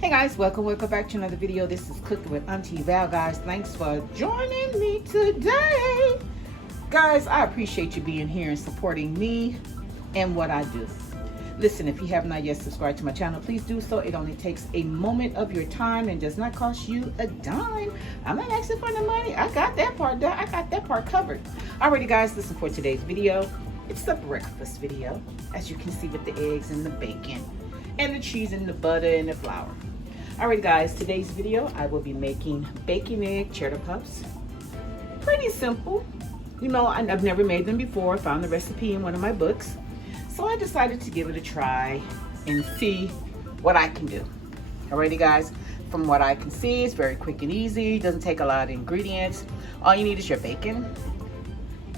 Hey guys, welcome back to another video. This is Cooking with Auntie Val. Guys, thanks for joining me today. Guys, I appreciate you being here and supporting me and what I do. Listen, if you have not yet subscribed to my channel, please do so. It only takes a moment of your time and does not cost you a dime. I'm not asking for the money. I got that part done. I got that part covered. Alrighty guys, listen, for today's video, it's a breakfast video, as you can see, with the eggs and the bacon and the cheese and the butter and the flour. Alright guys, today's video I will be making bacon egg cheddar puffs. Pretty simple. You know, I've never made them before. I found the recipe in one of my books. So I decided to give it a try and see what I can do. Alrighty guys, from what I can see, it's very quick and easy. It doesn't take a lot of ingredients. All you need is your bacon,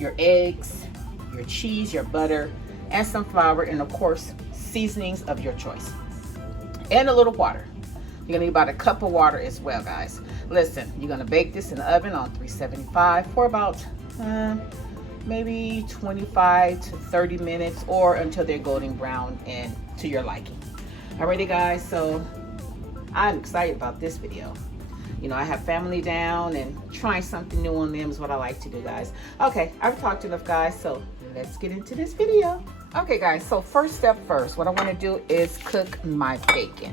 your eggs, your cheese, your butter, and some flour, and of course, seasonings of your choice. And a little water. You're gonna need about a cup of water as well, guys. Listen, you're gonna bake this in the oven on 375 for about maybe 25 to 30 minutes, or until they're golden brown and to your liking. Alrighty guys, so I'm excited about this video. You know, I have family down, and trying something new on them is what I like to do, guys. Okay, I've talked enough, guys, so let's get into this video. Okay guys, so first step first, what I want to do is cook my bacon.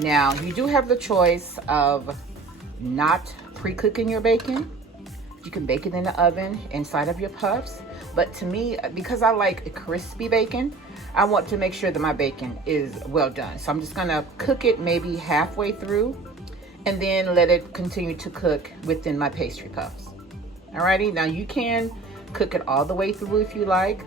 Now, you do have the choice of not pre-cooking your bacon. You can bake it in the oven inside of your puffs. But to me, because I like a crispy bacon, I want to make sure that my bacon is well done. So I'm just gonna cook it maybe halfway through and then let it continue to cook within my pastry puffs. Alrighty, now you can cook it all the way through if you like,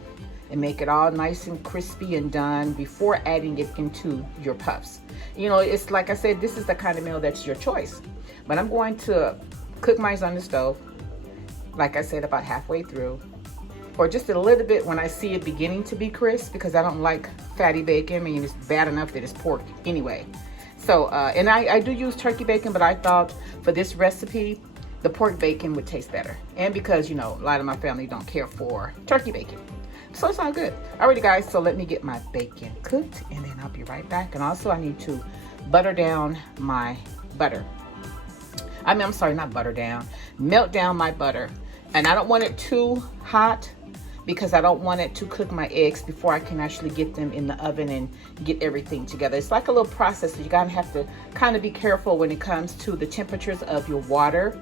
and make it all nice and crispy and done before adding it into your puffs. You know, it's like I said, this is the kind of meal that's your choice. But I'm going to cook mine on the stove, like I said, about halfway through, or just a little bit when I see it beginning to be crisp, because I don't like fatty bacon. I mean, it's bad enough that it's pork anyway. So, and I do use turkey bacon, but I thought for this recipe, the pork bacon would taste better. And because, you know, a lot of my family don't care for turkey bacon. So it's all good. Alrighty guys, so let me get my bacon cooked and then I'll be right back. And also I need to butter down my butter. I'm sorry, not butter down. Melt down my butter. And I don't want it too hot because I don't want it to cook my eggs before I can actually get them in the oven and get everything together. It's like a little process. So you gotta have to kind of be careful when it comes to the temperatures of your water.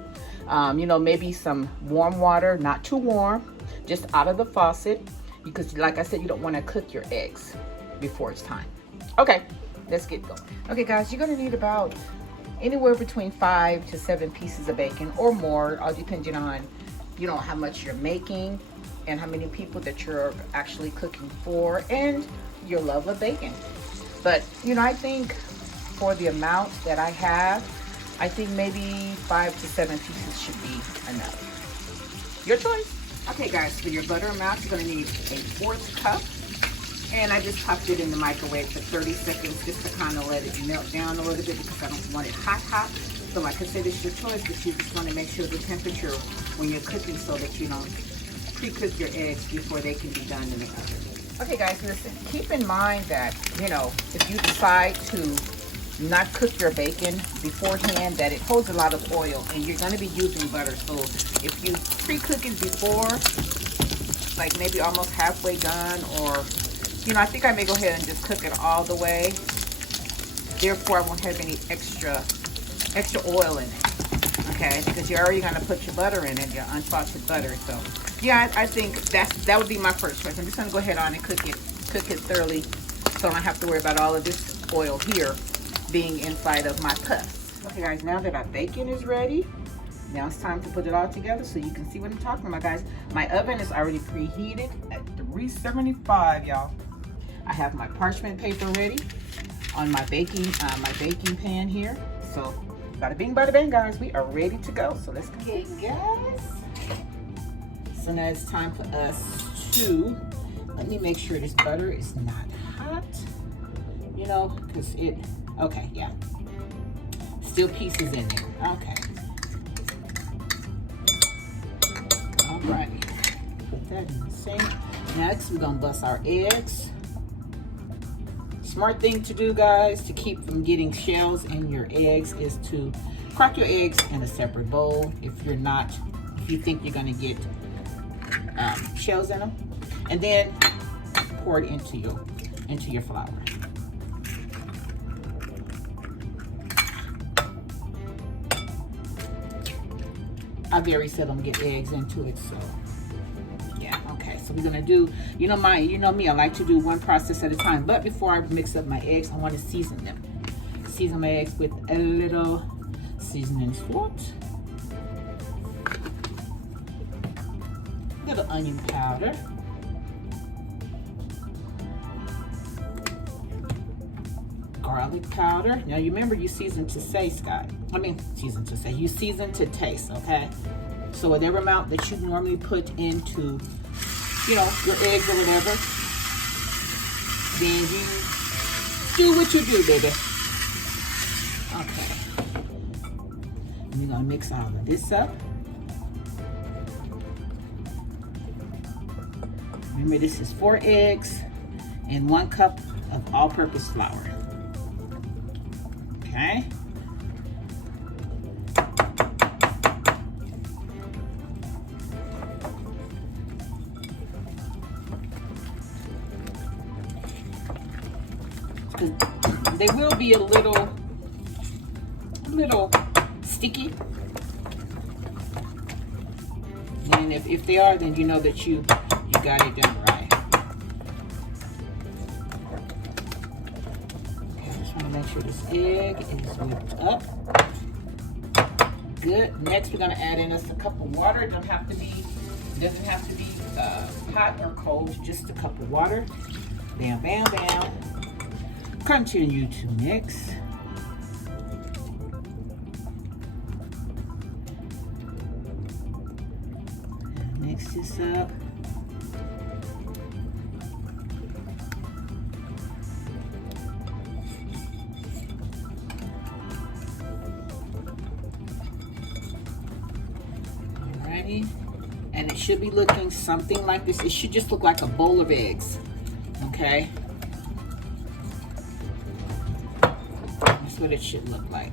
You know, maybe some warm water, not too warm, just out of the faucet. Because like I said, you don't want to cook your eggs before it's time. Okay, let's get going. Okay guys, you're gonna need about anywhere between 5 to 7 pieces of bacon or more, all depending on, you know, how much you're making and how many people that you're actually cooking for and your love of bacon. But, you know, I think for the amount that I have, I think maybe 5 to 7 pieces should be enough. Your choice. Okay guys, for your butter amount, you're gonna need a 1/4 cup. And I just popped it in the microwave for 30 seconds just to kind of let it melt down a little bit because I don't want it hot. So like I said, it's your choice, but you just wanna make sure the temperature when you're cooking so that you don't pre-cook your eggs before they can be done in the oven. Okay guys, listen, keep in mind that, you know, if you decide to not cook your bacon beforehand, that it holds a lot of oil and you're going to be using butter. So if you pre-cook it before, like maybe almost halfway done, or, you know, I think I may go ahead and just cook it all the way. Therefore, I won't have any extra oil in it. Okay, because you're already going to put your butter in it, your unsalted butter. So yeah, I think that would be my first choice. I'm just going to go ahead on and cook it thoroughly, so I don't have to worry about all of this oil here being inside of my puffs. Okay guys, now that our bacon is ready, now it's time to put it all together so you can see what I'm talking about, guys. My oven is already preheated at 375, y'all. I have my parchment paper ready on my baking pan here. So bada bing bada bang, guys, we are ready to go. So let's go. Okay guys, so now it's time for us to, let me make sure this butter is not hot, you know, because it, okay, yeah, still pieces in there. Okay, all righty, put that in the sink. Next we're gonna bust our eggs. smart thing to do, guys, to keep from getting shells in your eggs is to crack your eggs in a separate bowl if you think you're gonna get shells in them, and then pour it into your flour. I very seldom get eggs into it, so yeah. Okay, so we're gonna do, you know me, I like to do one process at a time. But before I mix up my eggs, I want to season them. Season my eggs with a little seasoning salt, little onion powder, garlic powder. Now you remember, you season to taste, guys. You season to taste, okay? So whatever amount that you normally put into, your eggs or whatever, then you do what you do, baby. Okay. And we're gonna mix all of this up. Remember, this is 4 eggs and 1 cup of all-purpose flour. Okay. They will be a little sticky. And if they are, then you know that you got it done right. Okay, I just want to make sure this egg is whipped up. Good. Next, we're going to add in us a cup of water. It doesn't have to be hot or cold, just a cup of water. Bam, bam, bam. Continue to mix. Mix this up. Alrighty. And it should be looking something like this. It should just look like a bowl of eggs. Okay? That's what it should look like.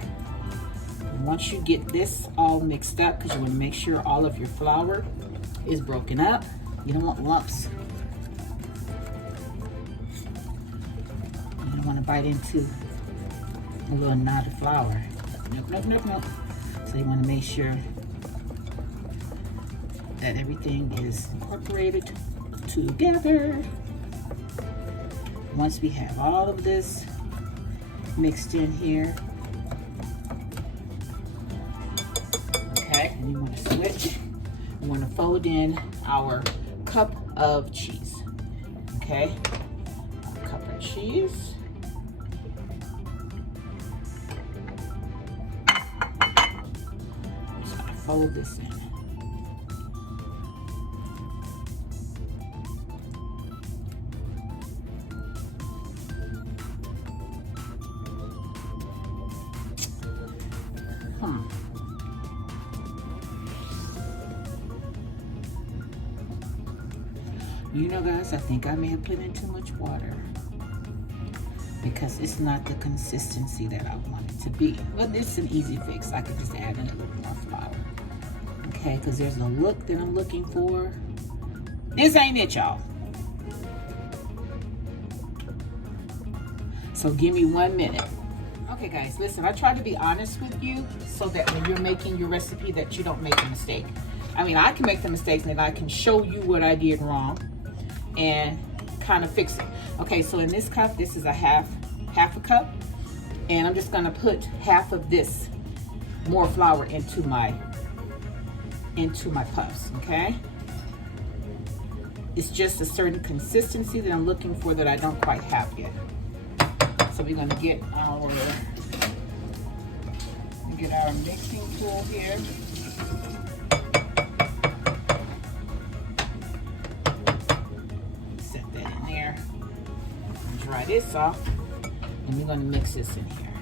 And once you get this all mixed up, because you want to make sure all of your flour is broken up. You don't want lumps. You don't want to bite into a little knot of flour. Nope, nope, nope, nope. So you want to make sure that everything is incorporated together. Once we have all of this mixed in here, okay, and you want to switch. We want to fold in our cup of cheese. Okay, a cup of cheese. Just gonna fold this in. You know, guys, I think I may have put in too much water because it's not the consistency that I want it to be. But it's an easy fix. I could just add in a little more flour. Okay, because there's a look that I'm looking for. This ain't it, y'all. So give me 1 minute. Okay, guys, listen, I try to be honest with you so that when you're making your recipe that you don't make a mistake. I mean, I can make the mistakes and I can show you what I did wrong and kind of fix it. Okay, so in this cup, this is a half a cup, and I'm just gonna put half of this more flour into my puffs. Okay, it's just a certain consistency that I'm looking for that I don't quite have yet. So we're gonna get our mixing tool here. Dry this off, and we're going to mix this in here.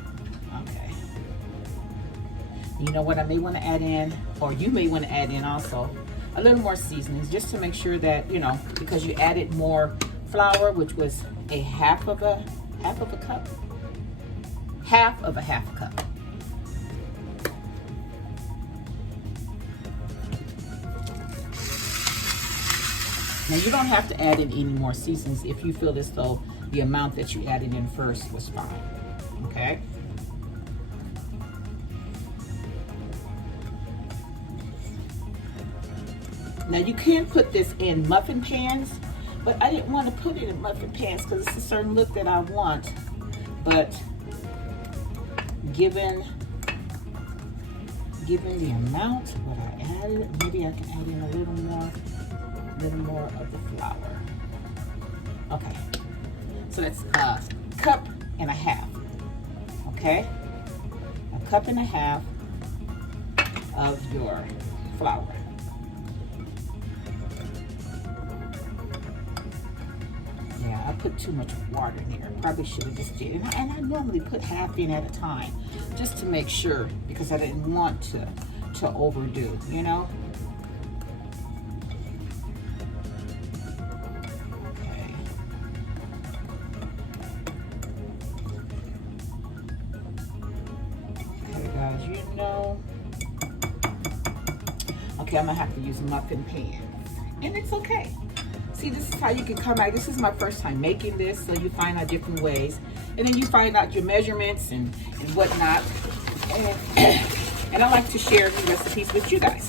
Okay. You know what I may want to add in, or you may want to add in also, a little more seasonings, just to make sure that, because you added more flour, which was a half of a half of a cup. Half of a half cup. Now you don't have to add in any more seasonings if you feel as though the amount that you added in first was fine, okay? Now you can put this in muffin pans, but I didn't want to put it in muffin pans because it's a certain look that I want. But given the amount what I added, maybe I can add in a little more of the flour. Okay, so that's a cup and a half. Okay, a cup and a half of your flour. Yeah, I put too much water in there. Probably should have just did it. And I normally put half in at a time, just to make sure, because I didn't want to overdo, you know. Okay. Okay, guys, you know. Okay, I'm gonna have to use muffin pans, and it's okay. See, this is how you can come out. This is my first time making this, so you find out different ways. And then you find out your measurements and whatnot. And I like to share new recipes with you guys.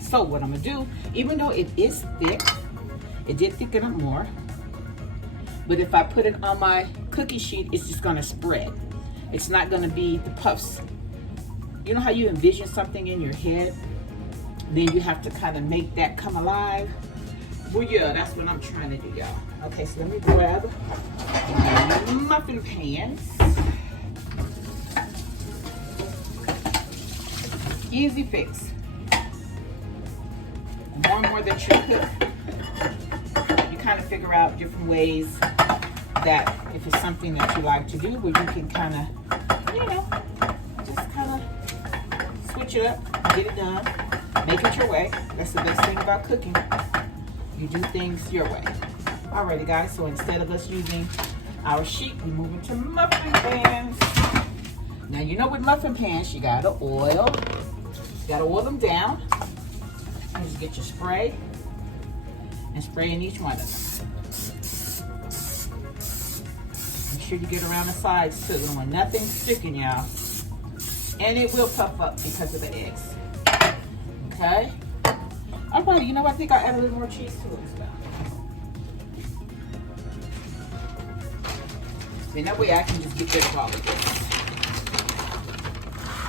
So what I'm gonna do, even though it is thick, it did thicken up more. But if I put it on my cookie sheet, it's just gonna spread. It's not gonna be the puffs. You know how you envision something in your head? Then you have to kind of make that come alive. Well, yeah, that's what I'm trying to do, y'all. Okay, so let me grab my muffin pans. Easy fix. The more and more that you cook, you kind of figure out different ways that if it's something that you like to do, where you can kind of, you know, just kind of switch it up, get it done. Make it your way. That's the best thing about cooking. You do things your way. Alrighty, guys, so instead of us using our sheet, we move into muffin pans. Now, you know with muffin pans, you gotta oil. You gotta oil them down. And just get your spray and spray in each one of them. Make sure you get around the sides too. We don't want nothing sticking, y'all. And it will puff up because of the eggs. Okay. Alrighty, you know what? I think I'll add a little more cheese to it as well. Then that way I can just get rid of all of this.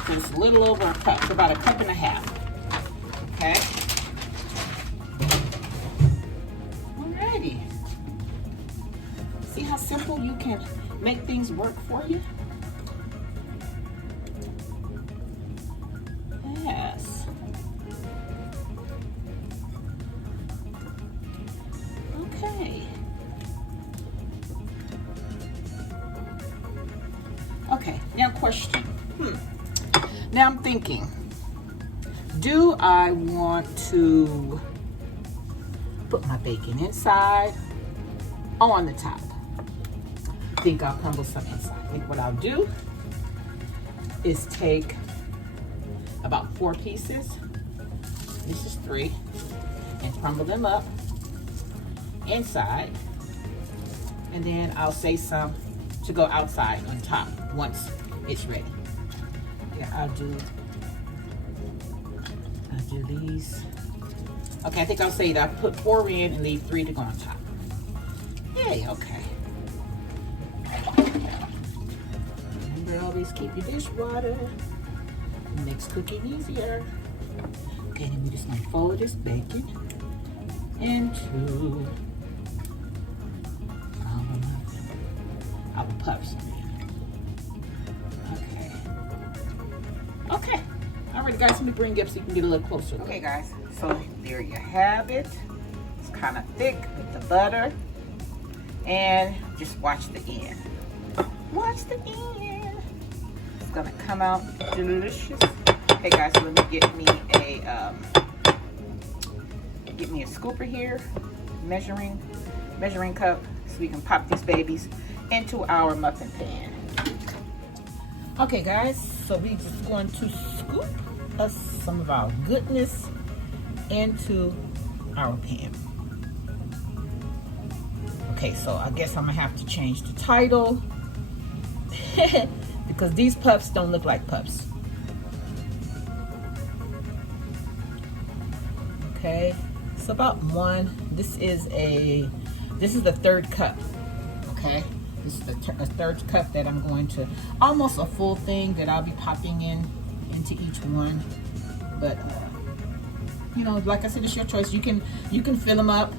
So it's a little over a cup, so about a cup and a half. Okay. Alrighty. See how simple you can make things work for you? Yes. Okay. Okay, now question. Now I'm thinking, do I want to put my bacon inside or on the top? I think I'll crumble some inside. I think what I'll do is take about 4 pieces, this is 3, and crumble them up inside, and then I'll save some to go outside on top once it's ready. Yeah, I'll do these. Okay, I think I'll say that I put 4 in and leave 3 to go on top. Yay, okay. Remember, always keep your dishwater. It makes cooking easier. Okay, then we just gonna fold this bacon into our puffs. Okay. Okay. Alright, guys, let me bring it up so you can get a little closer. Okay, guys, so there you have it. It's kind of thick with the butter. And just watch the end. Watch the end. It's gonna come out delicious. Okay, guys, so let me get me a scooper here, measuring measuring cup so we can pop these babies into our muffin pan. Okay guys, so we're just going to scoop us some of our goodness into our pan. Okay, so I guess I'm gonna have to change the title because these puffs don't look like puffs. Okay, it's about one. This is the third cup. Okay, this is the third cup that I'm going to, almost a full thing that I'll be popping into each one. But you know, like I said, it's your choice. You can fill them up.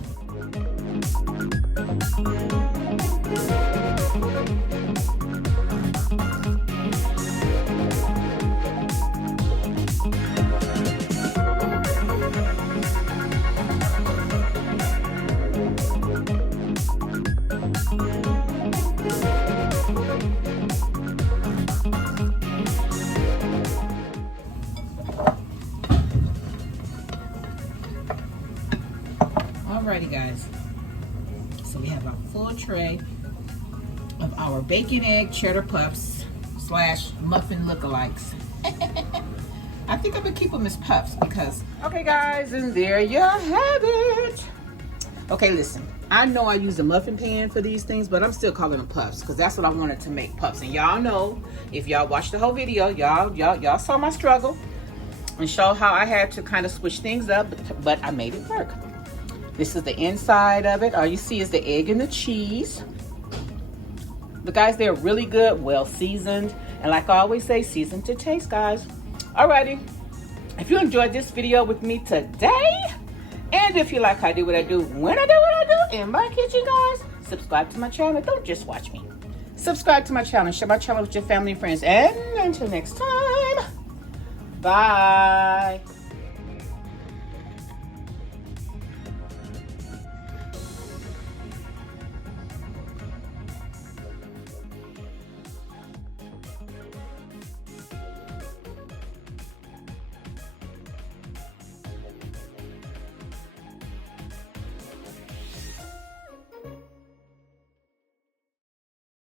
Alrighty guys, so we have our full tray of our bacon egg cheddar puffs slash muffin lookalikes. I think I'm gonna keep them as puffs because, okay guys, and there you have it. Okay, listen, I know I use a muffin pan for these things, but I'm still calling them puffs because that's what I wanted to make, puffs. And y'all know, if y'all watched the whole video, y'all saw my struggle and show how I had to kind of switch things up, but I made it work. This is the inside of it. All you see is the egg and the cheese. But guys, they're really good, well seasoned. And like I always say, seasoned to taste, guys. Alrighty, if you enjoyed this video with me today, and if you like how I do what I do, when I do what I do in my kitchen, guys, subscribe to my channel. Don't just watch me. Subscribe to my channel. Share my channel with your family and friends. And until next time, bye.